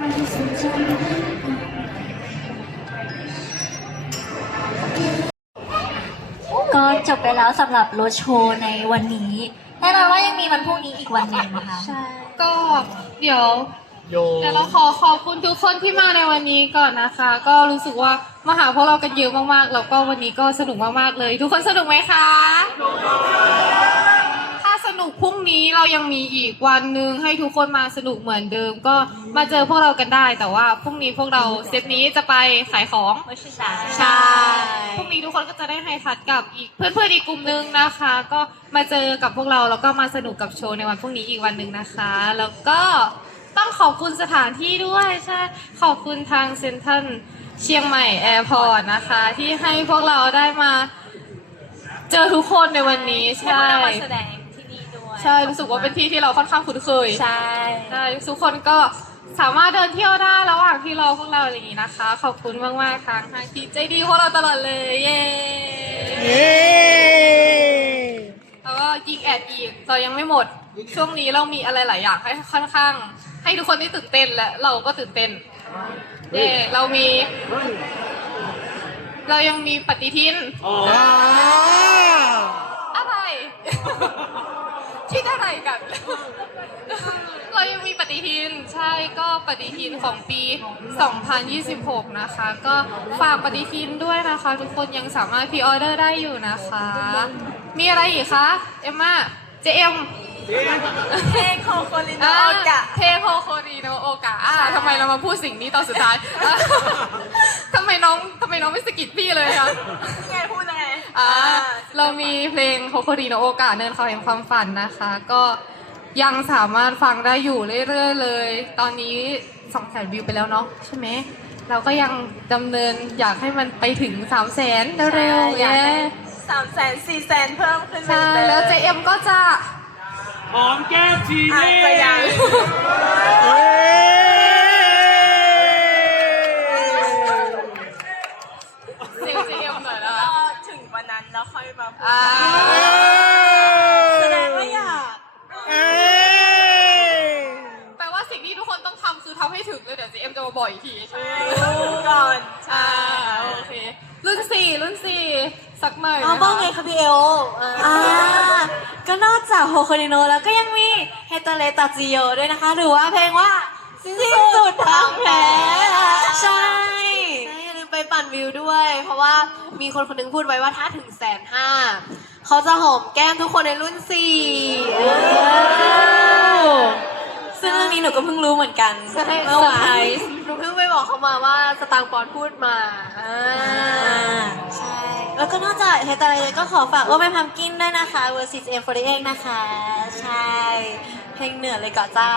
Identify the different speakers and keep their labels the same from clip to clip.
Speaker 1: ก็จบไปแล้วสำหรับรถโชว์ในวันนี้แน่นอนว่ายังมีวันพรุ่งนี้อีกวันหนึ่งนะคะใช่
Speaker 2: ก็เดี๋ยวเราขอบคุณทุกคนที่มาในวันนี้ก่อนนะคะ ก็รู้สึกว่ามาหาพวกเรากันเยอะมากๆแล้วก็วันนี้ก็สนุกมากๆเลย ทุกคนสนุกไหมคะถ้าสนุกพรุ่งนี้เรายังมีอีกวันหนึ่งให้ทุกคนมาสนุกเหมือนเดิม ก็มาเจอพวกเรากันได้แต่ว่าพรุ่งนี้พวกเราเซตนี้จะไปขายของใช่พรุ่งนี้ทุกคนก็จะได้ให้ทัดกับอีกเพื่อนๆอีกกลุ่มนึงนะคะ ก็มาเจอกับพวกเราแล้วก็มาสนุกกับโชว์ในวันพรุ่งนี้อีกวันหนึ่งนะคะ แล้วก็ต้องขอบคุณสถานที่ด้วยใช่ขอบคุณทางเซ็นทรัลเชียงใหม่แอร์พอร์ตนะคะที่ให้พวกเราได้มาเจอทุกคนในวันนี้ใช่มาแสดงที่นี่ด้วยใช่รู้สึกว่าเป็นที่ที่เราค่อนข้างคุ้นเคยใช่ทุกคนก็สามารถเดินเที่ยวได้ระหว่างที่รอพวกเราอะไรอย่างนี้นะคะขอบคุณมากๆทางที่ใจดีพวกเราตลอดเลยเย้แล้วก็ยิงแอดอีกเรายังไม่หมดช่วงนี้เรามีอะไรหลายอย่างให้ค่อนข้างให้ทุกคนได้ตื่นเต้นและเราก็ตื่นเต้นเย้เรายังมีปฏิทินอะไร คิดอะไรกัน เรายังมีปฏิทินใช่ก็ปฏิทินของปี 2026 นะคะก็ฝากปฏิทินด้วยนะคะทุกคนยังสามารถพรีออเดอร์ได้อยู่นะคะมีอะไรอีกคะเอมม่าเจเอ็มเพลงโคโคริโนโอกะเพลงโคโคริโนโอกะทำไมเรามาพูดสิ่งนี้ตอนสุดท้าย ทำไมน้องไม่สะกิดพี่เลยคะไงพูดยังไงเรามีเพลงโคโคริโนโอกะเนินเขาแห่งความฝันนะคะก็ยังสามารถฟังได้อยู่เรื่อยๆเลยตอนนี้ 200,000 วิวไปแล้วเนาะใช่ไหมเราก็ยังดำเนินอยากให้มันไปถึง 300,000 เร็วๆ300,000 400,000 เพิ่มขึ้นใช่แล้วเจเอ็มก็จะ
Speaker 3: หอมแก้มทีนี่
Speaker 2: เสียงเจเอ็มหน่อยนะคะ
Speaker 4: ถึงวันนั้นแล้วค่อยมาพูด
Speaker 2: แสดงว่าอยากแปลว่าสิ่งที่ทุกคนต้องทำคือทำให้ถึงเลยเดี๋ยวเจเอ็มจะมาบ่อยอีกที
Speaker 4: ก่อน
Speaker 2: โอเครุ่นสี่สักหน่อย
Speaker 1: บ้างไงคะพี่เอลก็นอกจากโฮโคนิโนแล้วก็ยังมีเฮตเลตาจิโยด้วยนะคะหรือว่าเพลงว่าสิ้นสุดทางแพ้ใช่อย่าลืมไปปั่นวิวด้วยเพราะว่ามีคนคนนึงพูดไว้ว่าถ้าถึง150,000เขาจะหอมแก้มทุกคนในรุ่น4ซึ่งเรื่องนี้หนูก็เพิ่งรู้เหมือนกันเมื่อวานหนูเพิ่งไปบอกเขามาว่าสตางค์ปอนพูดมาใช่แล้วก็นอกจากเฮตาเลก็ขอฝากว่าไม่พัมกินด้วยนะคะ versus M48 นะคะใช่เพลงเหนือเลยก่อเจ้า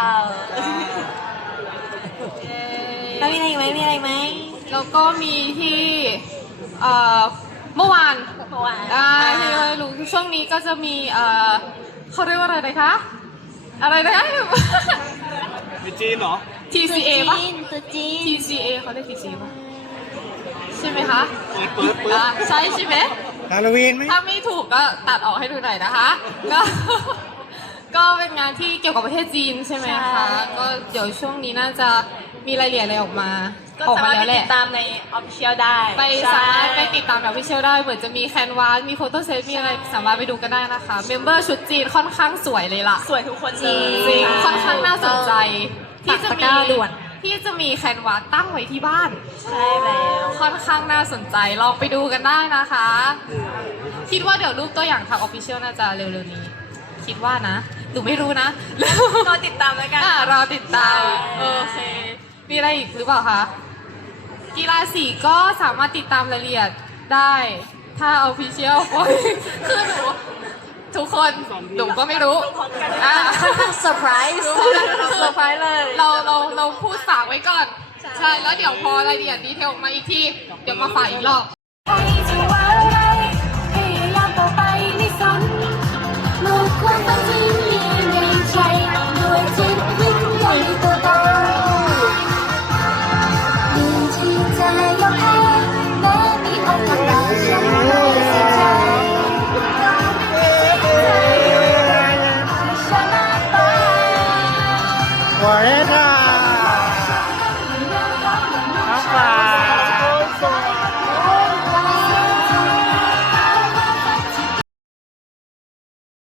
Speaker 1: แล้วมีอะไรอีกไหม
Speaker 2: แล้วก็มีที่เมื่อวานที่เรารู้ช่วงนี้ก็จะมีเขาเรียกว่าอะไรคะอะไรนะ
Speaker 3: จีนเหรอ
Speaker 2: TCA ป่ะ
Speaker 1: จีน
Speaker 2: TCA เขาเรียก TCA ป่ะใช่ไหมคะ
Speaker 3: เปิด
Speaker 2: ใช่ใช่ไหม
Speaker 3: ฮาโลวีนไหม
Speaker 2: ถ้าไม่ถูกก็ตัดออกให้ดูหน่อยนะคะก็เป็นงานที่เกี่ยวกับประเทศจีนใช่ไหมคะก็เดี๋ยวช่วงนี้น่าจะมีรายละเอียดอะไรออกมา
Speaker 4: แล้วแหละติดตามใน Official ได้
Speaker 2: สามารถไปติดตามใน Official ได้เหมือนจะมีแคนวาสมีโฟโต้เซตมีอะไรสามารถไปดูกันได้นะคะเมมเบอร์ชุดจีนค่อนข้างสวยเลยล่ะ
Speaker 4: สวยทุกคนจริ
Speaker 2: งค่อนข้างน่าสนใจที่จะมีแคนวาสตั้งไว้ที่บ้าน
Speaker 4: ใช่แล้ว
Speaker 2: ค่อนข้างน่าสนใจลองไปดูกันได้นะคะคิดว่าเดี๋ยวรูปตัวอย่างทาง Official น่าจะเร็วๆนี้คิดว่านะหนูไม่รู้นะ
Speaker 4: รอติดตามแล้วกัน
Speaker 2: รอติดตามโอเคมีอะไรอีกหรือเปล่าคะกีฬาสีก็สามารถติดตามรายละเอียดได้ถ้า Official คือหนูทุกคนหนูก็ไม่รู้
Speaker 1: เซอร์ไพรส์เลย
Speaker 2: เราพูดฝากไว้ก่อนใช่แล้วเดี๋ยวพอรายละเอียดดีเทลออกมาอีกทีเดี๋ยวมาฝากอีกรอบ